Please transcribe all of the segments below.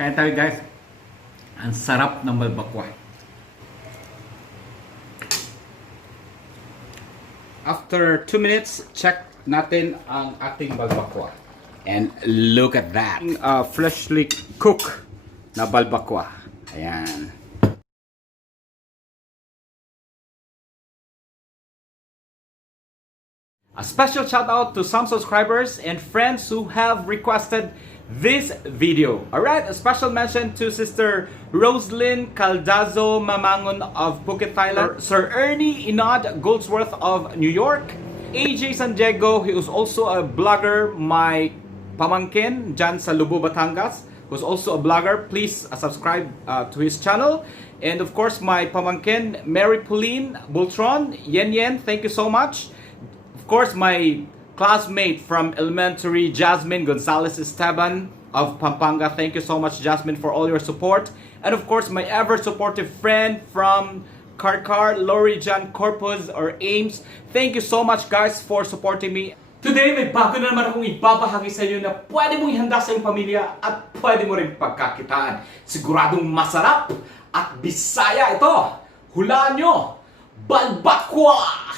Kain tayo guys. Ang sarap ng balbacua. After 2 minutes, check natin ang ating balbacua. And look at that. Freshly cooked na balbacua. Ayan. A special shout out to some subscribers and friends who have requested this video. Alright, a special mention to Sister Roslyn Caldazo Mamangon of Phuket, Thailand, Sir Ernie Inad Goldsworth of New York, AJ San Diego, who is also a blogger, my pamangkin dyan sa Lubu, Batangas, who's also a blogger. Please subscribe to his channel. And of course, my pamangkin Mary Pauline Bultron, Yen Yen, thank you so much. Of course, my classmate from elementary, Jasmine Gonzalez Esteban of Pampanga. Thank you so much, Jasmine, for all your support. And of course, my ever-supportive friend from Karkar, Lori Jan Corpus or Ames. Thank you so much, guys, for supporting me. Today, may bago na naman akong ibabahagi sa inyo na pwede mong ihanda sa iyong pamilya at pwede mo rin pagkakitaan. Siguradong masarap at Bisaya ito. Hulaan nyo, Balbacua!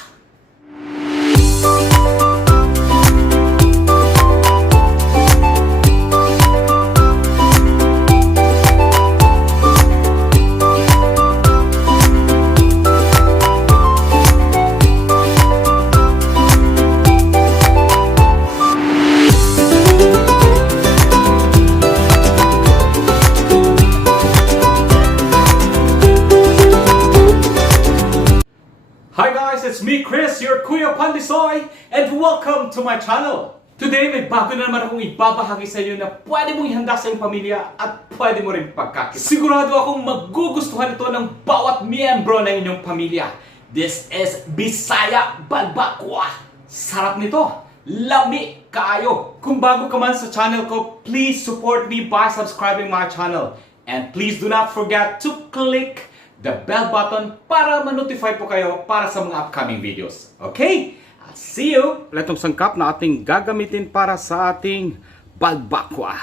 It's me, Chris, your Kuya Pandisoy, and welcome to my channel. Today, may bago na naman akong ibabahagi sa inyo na pwede mong ihanda sa iyong pamilya at pwede mo rin pagkakita. Sigurado akong magugustuhan ito ng bawat miyembro ng inyong pamilya. This is Bisaya Balbacua. Sarap nito. Lami Kaayo. Kung bago ka man sa channel ko, please support me by subscribing my channel. And please do not forget to click the bell button para ma-notify po kayo para sa mga upcoming videos. Okay? I'll see you! Itong sangkap na ating gagamitin para sa ating balbacua.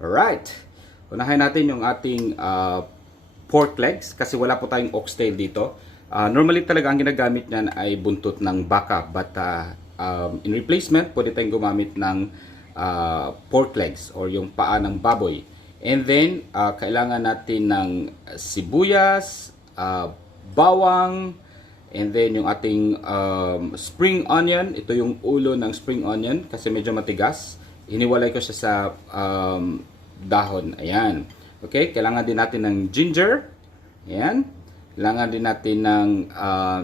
Alright. Unahin natin yung ating pork legs kasi wala po tayong oxtail dito. Normally talaga ang ginagamit niyan ay buntot ng baka. But in replacement, pwede tayong gumamit ng pork legs or yung paa ng baboy. And then, kailangan natin ng sibuyas, bawang, and then yung ating spring onion. Ito yung ulo ng spring onion kasi medyo matigas. Hiniwalay ko siya sa dahon. Ayan. Okay, kailangan din natin ng ginger. Ayan. Kailangan din natin ng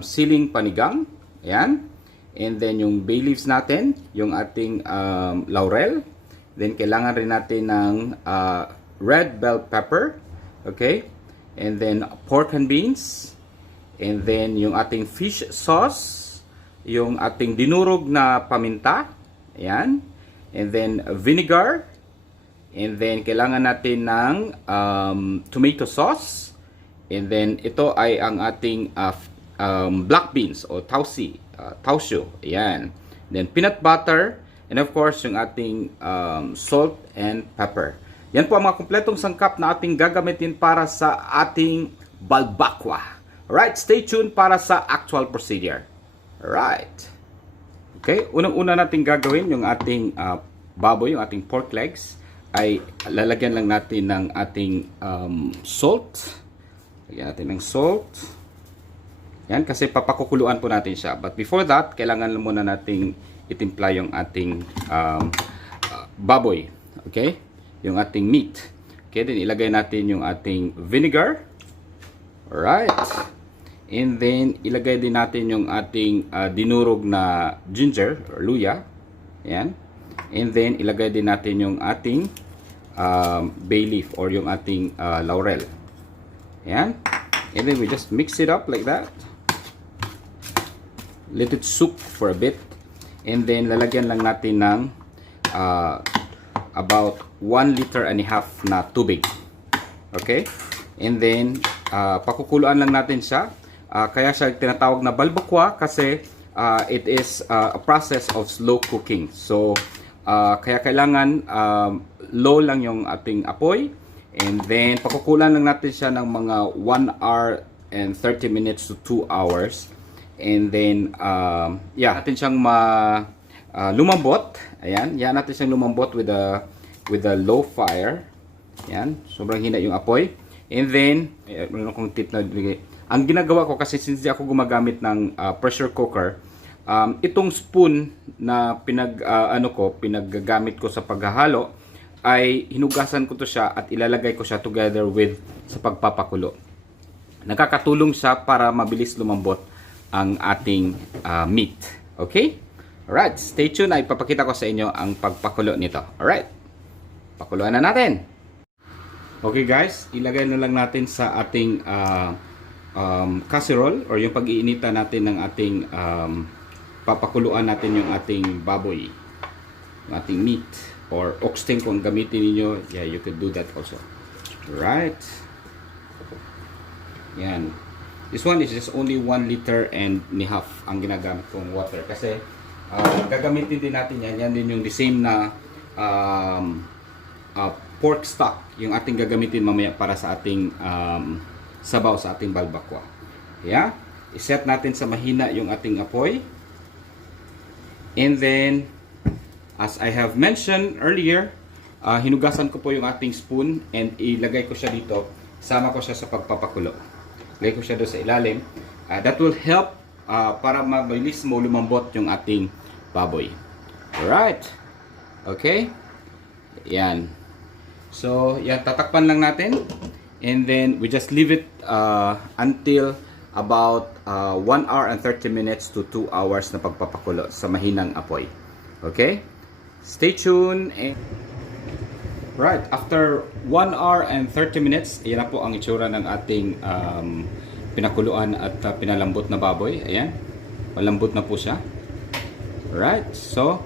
siling panigang. Ayan. And then yung bay leaves natin, yung ating laurel. Then kailangan rin natin ng red bell pepper, okay, and then pork and beans, and then yung ating fish sauce, yung ating dinurog na paminta, ayan, and then vinegar, and then kailangan natin ng tomato sauce, and then ito ay ang ating black beans o tausyo, ayan, then peanut butter, and of course yung ating salt and pepper. Yan po ang mga kumpletong sangkap na ating gagamitin para sa ating balbacua. Alright, stay tuned para sa actual procedure. Alright. Okay, unang-una natin gagawin yung ating baboy, yung ating pork legs, ay lalagyan lang natin ng ating salt. Lagyan natin ng salt. Yan, kasi papakukuluan po natin siya. But before that, kailangan muna nating itimpla yung ating baboy. Okay? Yung ating meat. Okay, then ilagay natin yung ating vinegar. Alright. And then ilagay din natin yung ating dinurog na ginger or luya. Ayan. And then ilagay din natin yung ating bay leaf or yung ating laurel. Ayan. And then we just mix it up like that. Let it soak for a bit. And then lalagyan lang natin ng about 1.5 liters na tubig. Okay? And then, pakukuluan lang natin siya. Kaya siya tinatawag na balbacua kasi it is a process of slow cooking. So, kaya kailangan low lang yung ating apoy. And then, pakukulan lang natin siya ng mga 1 hour and 30 minutes to 2 hours. And then, yeah, natin siyang lumambot. Ayan, yan natin siyang lumambot with a low fire. Ayan, sobrang hina yung apoy. And then, meron akong tip na bigay. Ang ginagawa ko, kasi since di ako gumagamit ng pressure cooker, itong spoon na pinaggagamit ko sa paghahalo, ay hinugasan ko to siya at ilalagay ko siya together with sa pagpapakulo. Nakakatulong siya para mabilis lumambot ang ating meat. Okay? Alright, stay tuned. Ay ipapakita ko sa inyo ang pagpakulo nito. Alright, pakuluan na natin. Okay guys, ilagay na lang natin sa ating casserole or yung pag-iinitan natin ng ating papakuluan natin yung ating baboy, yung ating meat or oxtail kung gamitin niyo. Yeah, you could do that also. Right. Yan. This one is just only 1 liter and half ang ginagamit kong water kasi gagamitin din natin yan. Yan din yung the same na pork stock yung ating gagamitin mamaya para sa ating sabaw sa ating balbacua. Yeah. I-set natin sa mahina yung ating apoy. And then, as I have mentioned earlier, hinugasan ko po yung ating spoon and ilagay ko siya dito. Sama ko siya sa pagpapakulo. Ilagay ko siya doon sa ilalim. That will help para mabilis mo lumambot yung ating baboy. Alright. Okay. Yan. So, yan. Tatakpan lang natin. And then, we just leave it until about 1 hour and 30 minutes to 2 hours na pagpapakulo sa mahinang apoy. Okay? Stay tuned. Right, after 1 hour and 30 minutes, ayan na po ang itsura ng ating pinakuluan at pinalambot na baboy. Ayan, malambot na po siya. Right, so,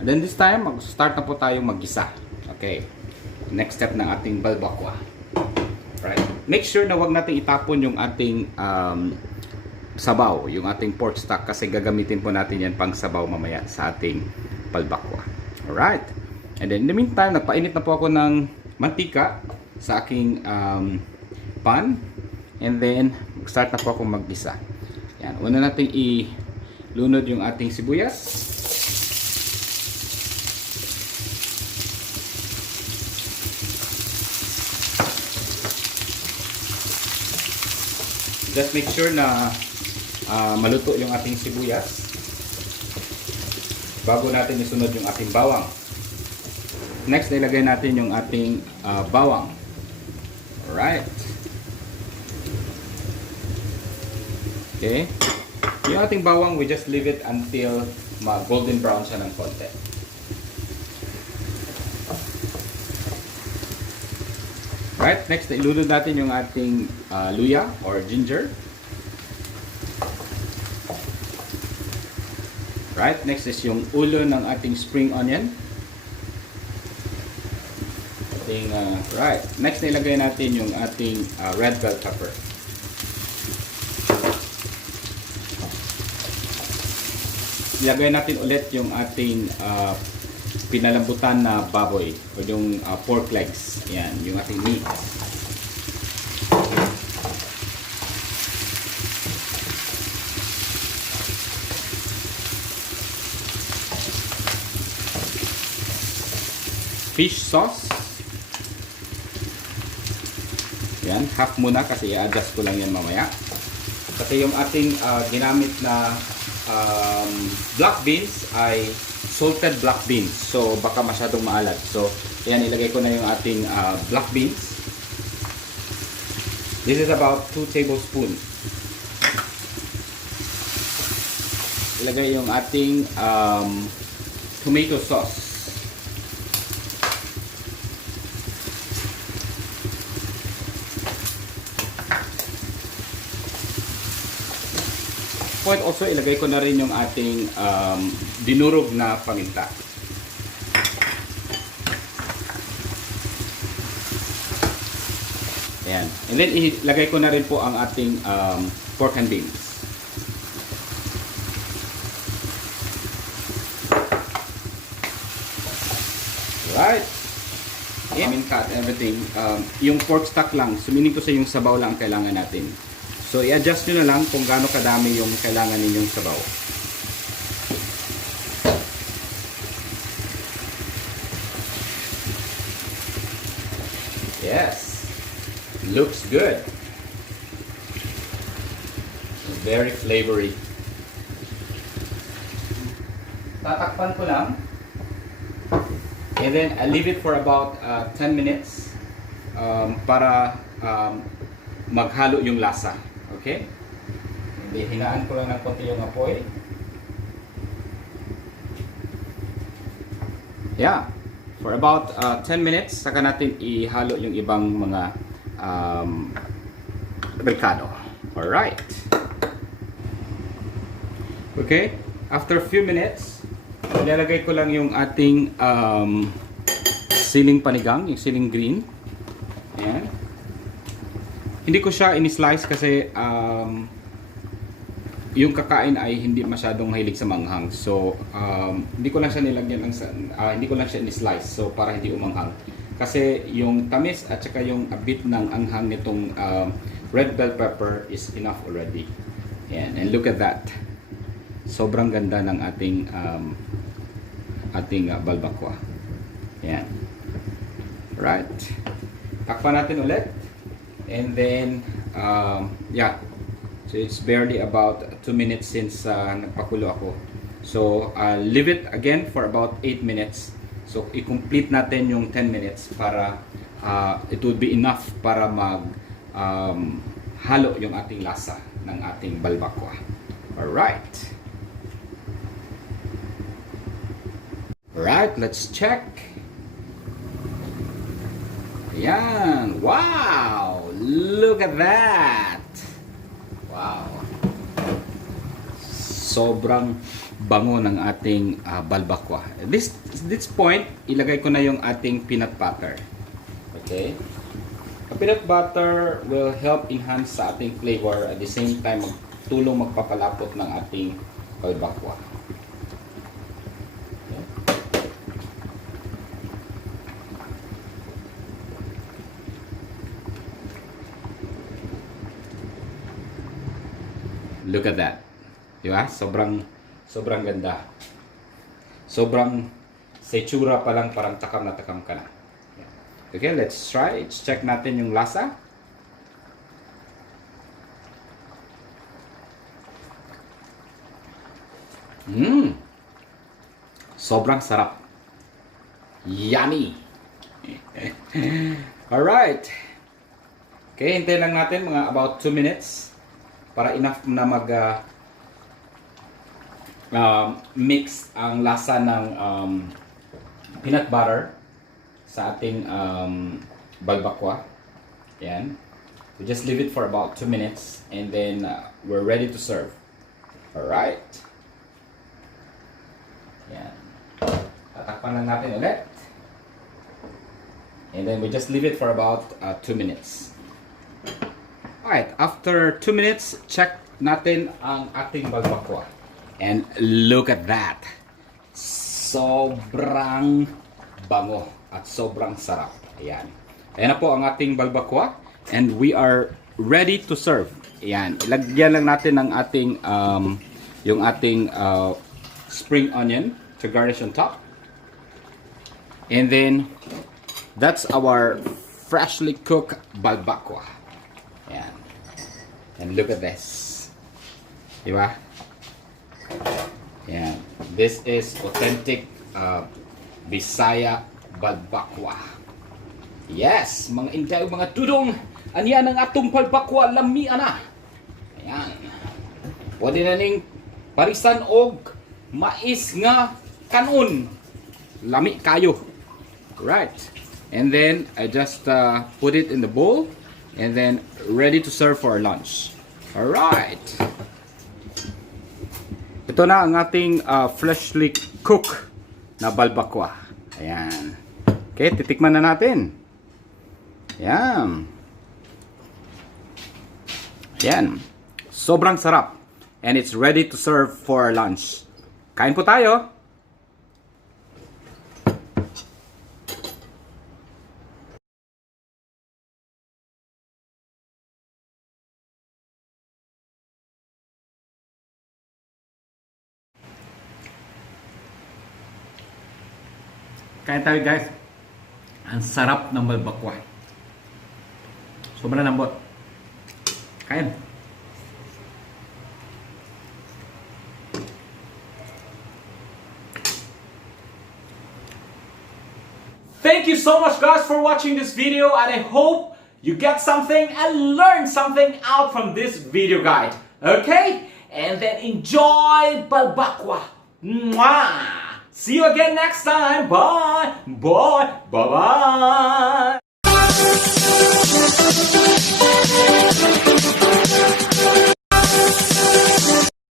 and then this time, mag-start na po tayo mag-gisa. Okay, next step ng ating balbacua. Right, make sure na wag natin itapon yung ating sabaw, yung ating pork stock kasi gagamitin po natin yan pang sabaw mamaya sa ating balbacua. Alright. And then in the meantime, nagpainit na po ako ng mantika sa aking pan. And then, start na po ako mag-gisa. Yan. Una natin ilunod yung ating sibuyas. Just make sure na maluto yung ating sibuyas bago natin isunod yung ating bawang. Next, ilagay natin yung ating bawang. Alright. Okay. Yung ating bawang, we just leave it until golden brown siya ng konti. Right, next, ilunod natin yung ating luya or ginger. Right, next is yung ulo ng ating spring onion. Right, next na ilagay natin yung ating red bell pepper. Ilagay natin ulit yung ating pinalambutan na baboy o yung pork legs. Yan, yung ating meat. Fish sauce. Yan, half muna kasi i-adjust ko lang yan mamaya. Kasi yung ating ginamit na black beans ay salted black beans. So, baka masyadong maalat. So, yan, ilagay ko na yung ating black beans. This is about 2 tablespoons. Ilagay yung ating tomato sauce. Point also, ilagay ko na rin yung ating dinurog na paminta. Ayan. And then, ilagay ko na rin po ang ating pork and beans. Right. paminta at everything, yung pork stock lang, so meaning to say yung sabaw lang ang kailangan natin. So i-adjust nyo na lang kung gaano kadami yung kailangan ninyong sabaw. Yes, looks good. Very flavory. Tatakpan ko lang. And then I leave it for about 10 minutes para maghalo yung lasa. Okay? Hindi, hinaan ko lang ng konti yung apoy. Yeah. For about 10 minutes, saka natin ihalo yung ibang mga berkado. Alright. Okay. After a few minutes, ilalagay ko lang yung ating siling panigang, yung siling green. Ayan. Hindi ko siya in-slice kasi yung kakain ay hindi masyadong mahilig sa manghang. So, hindi ko lang siya nilagyan hindi ko lang siya in-slice so para hindi umanghang. Kasi yung tamis at saka yung a bit ng anghang nitong red bell pepper is enough already. Ayan. And look at that. Sobrang ganda ng ating balbacua. Ayan. Right. Takpan natin ulit. And then, yeah. So it's barely about 2 minutes since nagpakulo ako. So leave it again for about 8 minutes. So i-complete natin yung 10 minutes para it would be enough para mag halo yung ating lasa ng ating balbacua. Alright. Alright, let's check. Ayan. Wow! Look at that! Wow! Sobrang bango ng ating balbacua. This point, ilagay ko na yung ating peanut butter. Okay? The peanut butter will help enhance sa ating flavor at the same time tulong magpapalapot ng ating balbacua. Look at that. Diba? Sobrang ganda. Sobrang sa itsura pa lang parang takam na takam ka na. Okay, let's try. Let's check natin yung lasa. Sobrang sarap. Yummy. Alright. Okay, hintayin lang natin mga about 2 minutes. Para enough na mix ang lasa ng peanut butter sa ating balbacua. Yan. We just leave it for about 2 minutes and then we're ready to serve. Alright. Yan. Tatakpan lang natin ulit. And then we just leave it for about 2 minutes. Alright, after 2 minutes, check natin ang ating balbacua. And look at that. Sobrang bango at sobrang sarap. Ayan. Ayan na po ang ating balbacua. And we are ready to serve. Ayan. Ilagyan lang natin ang ating, yung ating spring onion to garnish on top. And then, that's our freshly cooked balbacua. Ayan. And look at this. Diba? Ayan. This is authentic Bisaya balbacua. Yes! Mga inday, mga tudong. Aniyan ang atong balbacua. Lami na. Ayan. Pwede na ning parisan og mais nga kanon. Lami Kaayo. Right. And then, I just put it in the bowl. And then, ready to serve for our lunch. Alright. Ito na ang ating freshly cooked na balbacua. Ayan. Okay, titikman na natin. Ayan. Ayan. Sobrang sarap. And it's ready to serve for our lunch. Kain po tayo. Kain tayo guys. Ang sarap ng balbacua. Sobrang lambot. Kain. Thank you so much guys for watching this video, and I hope you get something and learn something out from this video guide. Okay? And then enjoy Balbacua. Mwah! See you again next time. Bye. Bye. Bye-bye.